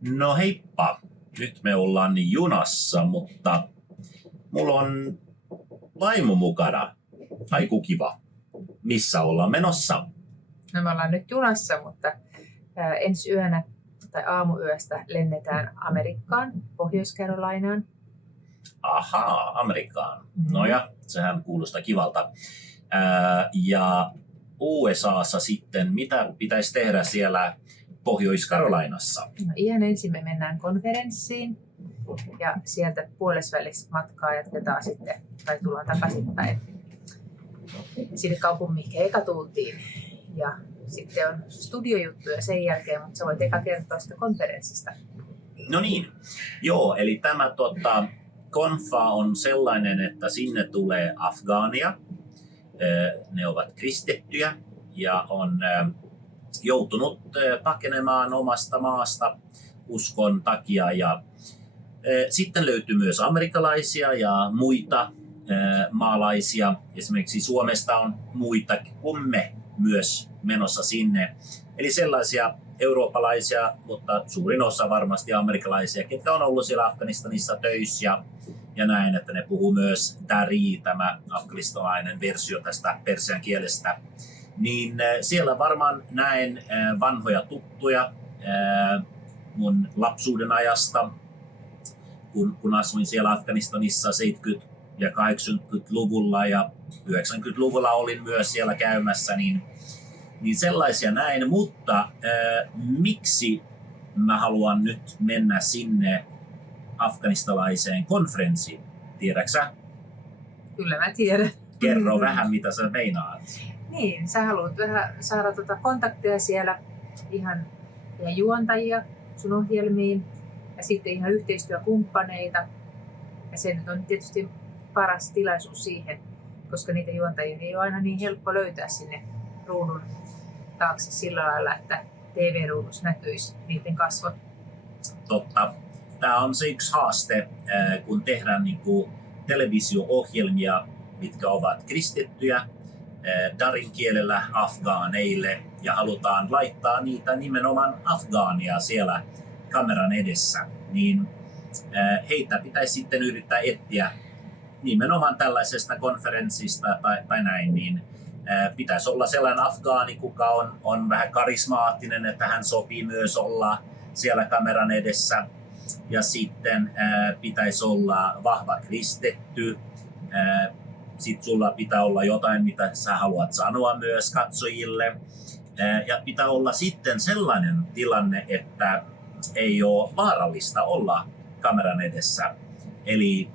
No heippa, nyt me ollaan junassa, mutta mulla on vaimo mukana. Aiku kiva. Missä ollaan menossa? No me ollaan nyt junassa, mutta ensi yönä tai aamuyöstä lennetään Amerikkaan, Pohjois-Carolinaan. Ahaa, Amerikkaan. No ja, sehän kuulostaa kivalta. Ja USAssa sitten, mitä pitäisi tehdä siellä Pohjois-Carolinassa? No, ihan ensin me mennään konferenssiin ja sieltä puolesvälis matkaa jatketaan sitten, tai tullaan takaisinpäin sinne kaupungin, mihin eka tultiin. Ja sitten on studiojuttuja sen jälkeen, mutta sä voit eka kertoa sitä konferenssista. No niin, joo, eli tämä konfa on sellainen, että sinne tulee afgaania. Ne ovat kristittyjä ja on joutunut pakenemaan omasta maasta uskon takia. Ja sitten löytyy myös amerikkalaisia ja muita maalaisia. Esimerkiksi Suomesta on muita kuin me myös menossa sinne. Eli sellaisia eurooppalaisia, mutta suurin osa varmasti amerikkalaisia, ketkä on ollut siellä Afganistanissa töissä ja näin, että ne puhuu myös dari, tämä afganistalainen versio tästä persian kielestä. Niin siellä varmaan näen vanhoja tuttuja mun lapsuuden ajasta, kun asuin siellä Afganistanissa 70- ja 80-luvulla ja 90-luvulla olin myös siellä käymässä, niin sellaisia näin. Mutta miksi mä haluan nyt mennä sinne afganistalaiseen konferenssiin? Tiedätkö sä? Kyllä mä tiedän. Kerro vähän, mitä sä meinaat. Niin, sä haluat vähän saada kontakteja siellä, ihan juontajia sun ohjelmiin ja sitten ihan yhteistyökumppaneita. Ja se nyt on tietysti paras tilaisuus siihen, koska niitä juontajia ei ole aina niin helppo löytää sinne ruudun taakse sillä lailla, että TV-ruudussa näkyisi niiden kasvot. Totta. Tämä on se yksi haaste, kun tehdään televisio-ohjelmia, mitkä ovat kristittyjä darin kielellä afgaaneille ja halutaan laittaa niitä nimenomaan afgaania siellä kameran edessä, niin heitä pitäisi sitten yrittää etsiä nimenomaan tällaisesta konferenssista tai näin, niin pitäisi olla sellainen afgaani, kuka on vähän karismaattinen, että hän sopii myös olla siellä kameran edessä. Ja sitten pitäisi olla vahva kristitty. Sitten sulla pitää olla jotain, mitä sä haluat sanoa myös katsojille. Ja pitää olla sitten sellainen tilanne, että ei ole vaarallista olla kameran edessä. Eli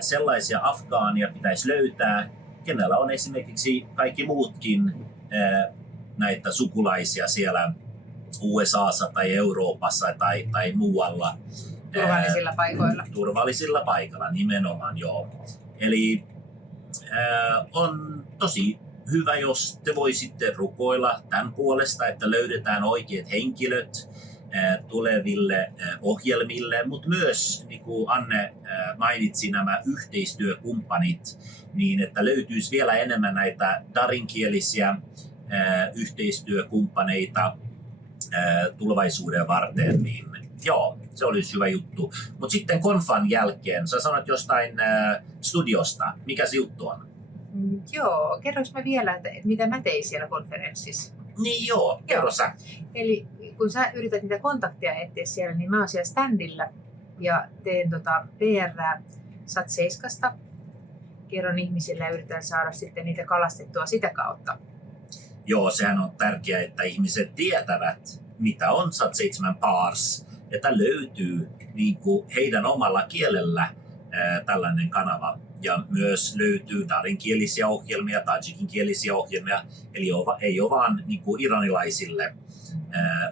sellaisia afgaania pitäisi löytää, kenellä on esimerkiksi kaikki muutkin näitä sukulaisia siellä USAssa tai Euroopassa tai muualla. Turvallisilla paikoilla. Turvallisilla paikoilla, nimenomaan, joo. Eli on tosi hyvä, jos te voisitte rukoilla tämän puolesta, että löydetään oikeat henkilöt tuleville ohjelmille, mutta myös, niin kuin Anne mainitsi, nämä yhteistyökumppanit, niin että löytyisi vielä enemmän näitä darinkielisiä yhteistyökumppaneita tulevaisuuden varten, niin joo, se olisi hyvä juttu. Mutta sitten konfan jälkeen, sä sanoit jostain studiosta, mikä se juttu on? Joo, kerrois mä vielä, että mitä mä tein siellä konferenssissa. Niin joo, kerro sä. Eli kun sä yrität niitä kontakteja etsiä siellä, niin mä oon siellä standilla ja teen PR:ää SAT7. Kerron ihmisille ja yritän saada sitten niitä kalastettua sitä kautta. Joo, sehän on tärkeää, että ihmiset tietävät, mitä on SAT7 Pars, että löytyy niin kuin heidän omalla kielellä tällainen kanava. Ja myös löytyy darinkielisiä ohjelmia, tajikinkielisiä ohjelmia, eli ei ole vaan niin kuin iranilaisille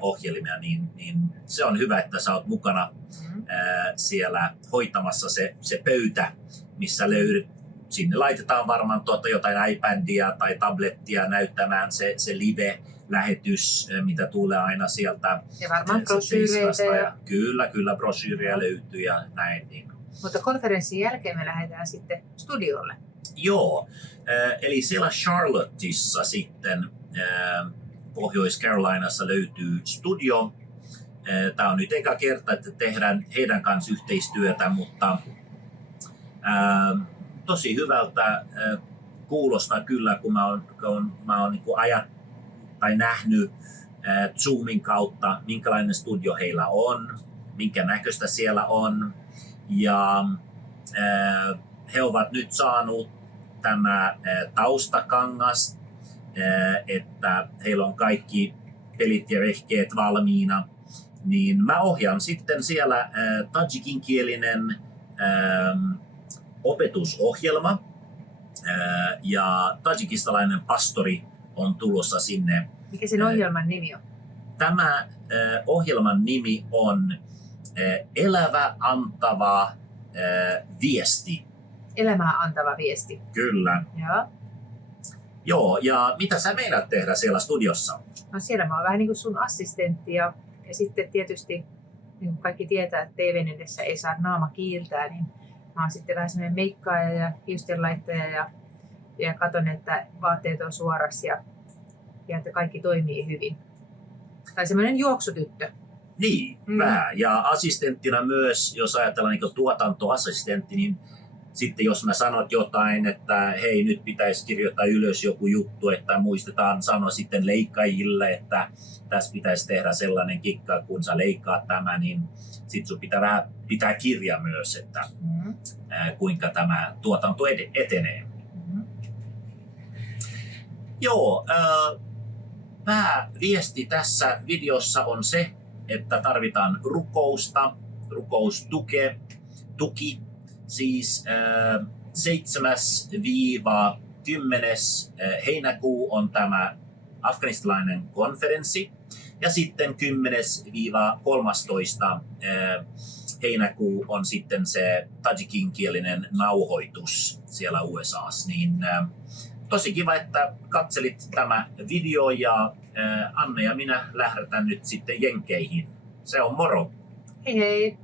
ohjelmia, niin se on hyvä, että sä oot mukana siellä hoitamassa se pöytä, missä löydät. Sinne laitetaan varmaan jotain iPadia tai tablettia näyttämään se live-lähetys, mitä tulee aina sieltä. Ja varmaan brosyyreitä. Kyllä, brosyyriä löytyy ja näin. Niin. Mutta konferenssin jälkeen me lähdetään sitten studiolle. Joo, eli siellä Charlotteissa sitten Pohjois-Carolinassa löytyy studio, Tämä on nyt eka kerta, että tehdään heidän kanssa yhteistyötä, mutta tosi hyvältä kuulostaa kyllä, kun mä oon niin nähnyt Zoomin kautta, minkälainen studio heillä on, minkä näköistä siellä on. Ja he ovat nyt saanut tämä taustakangas, että heillä on kaikki pelit ja vehkeet valmiina. Niin mä ohjaan sitten siellä tajikinkielinen opetusohjelma ja tajikistalainen pastori on tulossa sinne. Mikä sen ohjelman nimi on? Tämä ohjelman nimi on Elävä antava viesti. Elämää antava viesti. Kyllä. Joo, ja mitä sä meinaat tehdä siellä studiossa? No siellä mä oon vähän niin kuin sun assistentti ja sitten tietysti, niin kuin kaikki tietää, että TV:n edessä ei saa naama kiiltää, niin mä oon sitten vähän semmoinen meikkaaja ja hiustenlaittaja ja katon, että vaatteet on suorassa ja että kaikki toimii hyvin. Tai semmoinen juoksutyttö. Niin, vähän. Ja assistenttina myös, jos ajatellaan niin tuotantoassistentti, niin sitten jos mä sanot jotain, että hei, nyt pitäisi kirjoittaa ylös joku juttu, että muistetaan sanoa sitten leikkaajille, että tässä pitäisi tehdä sellainen kikka, kun sä leikkaat tämä, niin sitten sun pitää vähän pitää kirja myös, että kuinka tämä tuotanto etenee. Joo, pääviesti tässä videossa on se, että tarvitaan rukoustuki, siis 7-10. heinäkuu on tämä afganistalainen konferenssi ja sitten 10-13. heinäkuu on sitten se tajikinkielinen nauhoitus siellä USA:ssa. Niin tosi kiva, että katselit tämä video ja Anne ja minä lähdetään nyt sitten Jenkeihin. Se on moro! Hei hei!